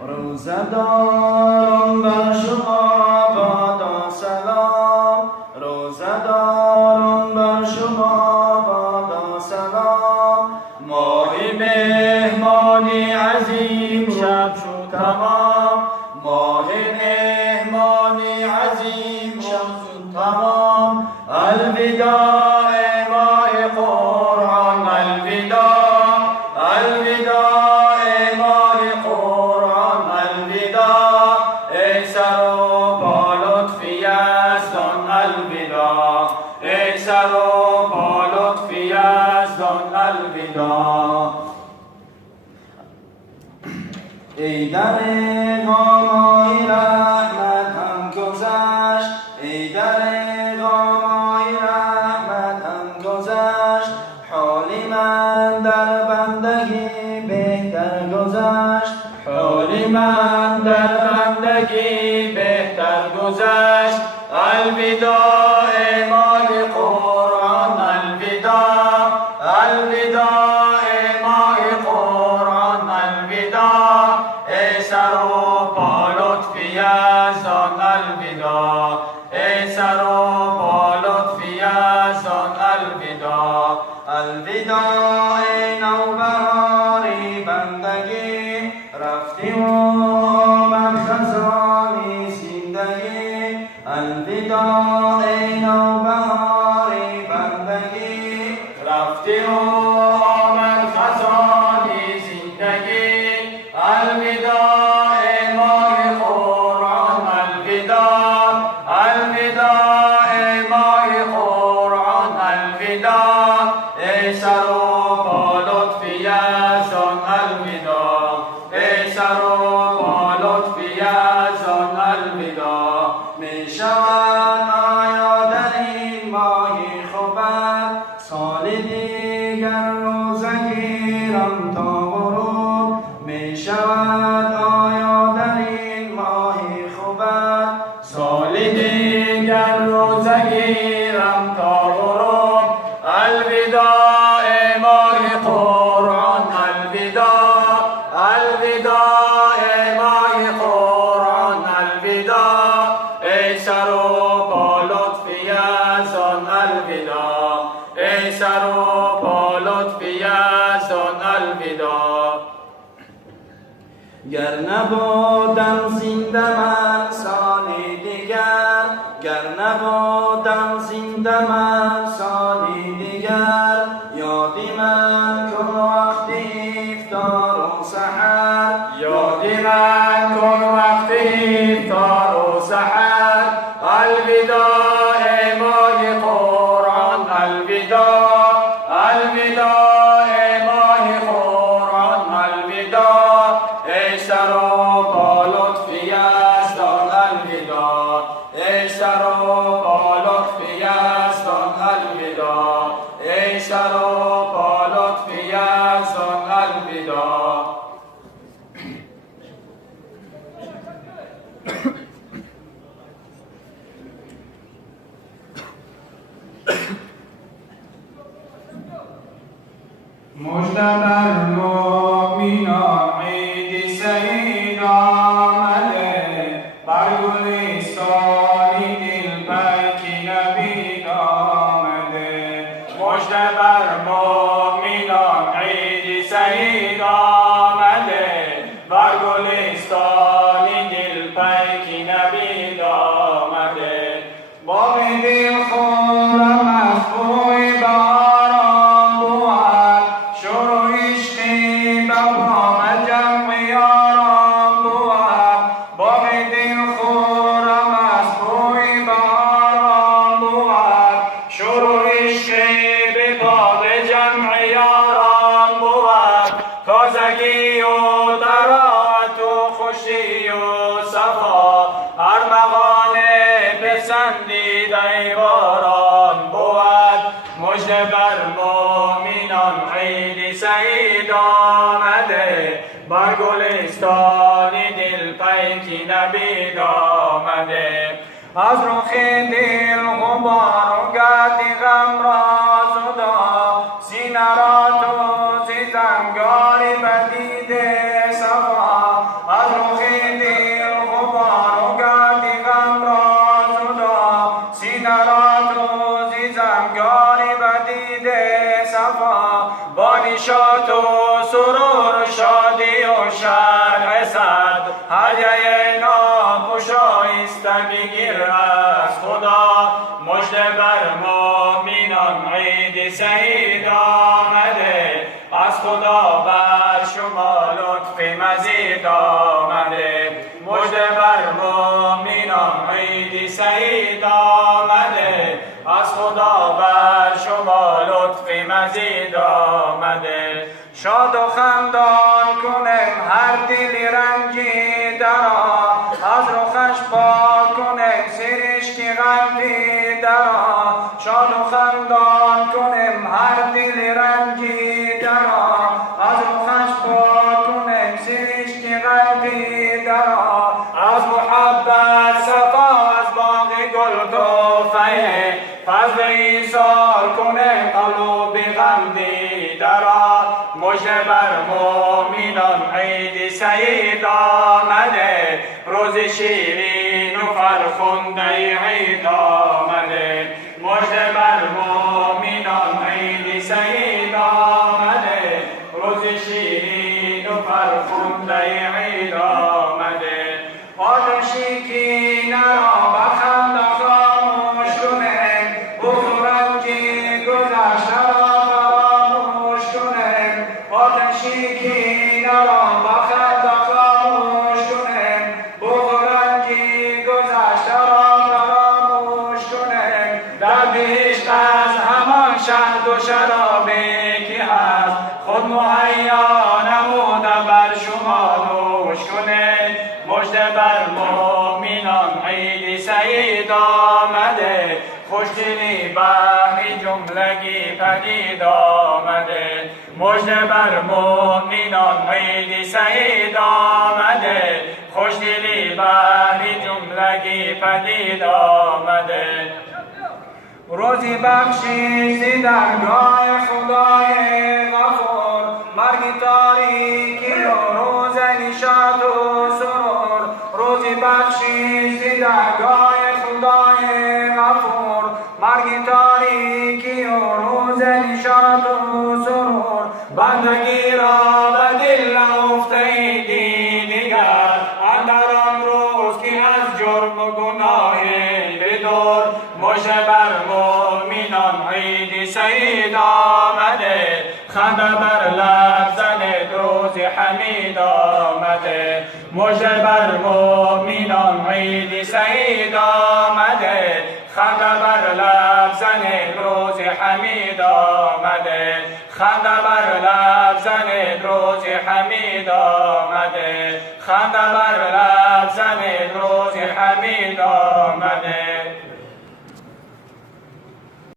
روزداران بر شما بادا سلام، روزداران بر شما بادا سلام. ماهی مهمانی عظیم شب شد تمام، ماهی مهمانی عظیم شد تمام. الوداع ماه قرآن، الوداع، الوداع ماه قرآن، الوداع. ای سر و پا لطفی یزدان، الوداع، ای سر و پا لطفی یزدان، الوداع. ای در غامای رحمت هم گذشت، ای در غامای رحمت هم گذشت. حالی من در بندگی بهتر گذشت، حالی من در بندگی بهتر گذشت. الوداع ماه قرآن، الوداع، الوداع ماه قرآن، الوداع. ای سر و پا لطفی یزدان، الوداع، ای سر و پا لطفی یزدان، الوداع. الوداع ای نوبهاری بندگی، رفتی و آمد خزانی زندگی. الوداع ای نوبهاری بندگی، رفتی و آمد خزانی زندگی. الوداع ای ماه قرآن، الوداع، الوداع ای ماه قرآن، الوداع. ای سر و پا لطفی یزدان، الوداع، ای سر و پا لطفی یزدان، الوداع. می شود آیا در این ماهی خوبت، سال دیگر روزه گیرم تا غروب. می شود آیا در این ماهی خوبت، سال دیگر روزه گیرم تا غروب. الوداع ای ماه قرآن، الوداع، الوداع ای ماه قرآن، الوداع. ای سر و پا لطفی یزدان، الوداع، ای سر و پا لطفی یزدان، الوداع. گر نبودم زنده من سالی دیگر، گر نبودم زنده من سالی دیگر. یادی من کن وقتی افطار و سحر، یادی من کن وقتی افطار و سحر. الوداع ای ماه قرآن، الوداع، الوداع ای ماه قرآن، الوداع. ای سر و پا لطفی یزدان، الوداع، ای سر و پا لطفی یزدان، الوداع، ای سر و پا لطفی یزدان، الوداع. مژده بر مومنان عید سعید آمده، بر گلستانی دلپیک نوید آمده. مژده بر مومنان عید سعید آمده، بر گلستانی دلپیک نوید آمده. باغ دل خورم از بوی بهاران بود، شور عشقی به بام جمع یاران بود. باغ دل خورم از بوی بهاران بود، شور عشقی به بام جمع یاران بود. تازگی و طراوت و خوشی و صفا، ارمغان پسندیده باران بود. مژده بر مومنان عید سعید آمده، بر گلستان دلپیک نوید آمده. از رخ دل غبار و گرد غم را زدا، سینه را تو ز زمگاری پدید صفا از رخ دل غبار و گردی غم را زدا سینه را تو زی زمگاری پدید صفا با نشاط و سرور شادی و شرح صد هدیه ناپوشایسته بگیر از خدا مژده بر مومنان عید سعید آمده از خدا بر شما لطف مزید آمده مژده بر مومنان عید سعید آمده از خدا بر شما لطف مزید آمده شاد و خندان کنیم هر دلی رنجیده را از رخش پاک کنیم سرشکی غمدیده را شاد و خندان کنیم هر دلی رنجیده را از رخش پاک کنیم سرشکی غمدیده را از محبت صفا از باغ گل توفه فضل ایثار کنیم قلوب غمدیده را مژده بر مومنان عید سعید آمده روز شیرین و فرخنده عید آمده مژده بر مومنان عید سعید آمده روز شیرین و فرخنده عید آمده آتشی کینه را بخند خاموش کنیم بزرگی گذشته را فراموش کنیم آتشی کینه را بخند خاموش کنیم بزرگی گذشته را فراموش کنیم در بهشت از همان شهد و شرابی که هست خود مهیا نموده بر شما نوش کنید مژده بر مومنان عید سعید آمده خوشدلی بهر جملگی پدید آمده مژده بر مومنان عید سعید آمده خوشدلی بهر جملگی پدید آمده روزی بخشی درگاه خدای غفور مرگ تاریکی و روز نشاط و سرور روزی بخشی درگاه خدای غفور مرگ تاریکی و روز نشاط و سرور بندگی را به دل افتیدی دیگر اندر آن روز که از جرم و گناه بدور مژده بر مومنان عید سعید آمده خنده بر لب زند روز حمید آمده مژده بر مومنان عید سعید آمده خنده بر لب زند روز حمید آمده خنده بر لب زند روز حمید آمده خنده بر لب زند روز حمید آمده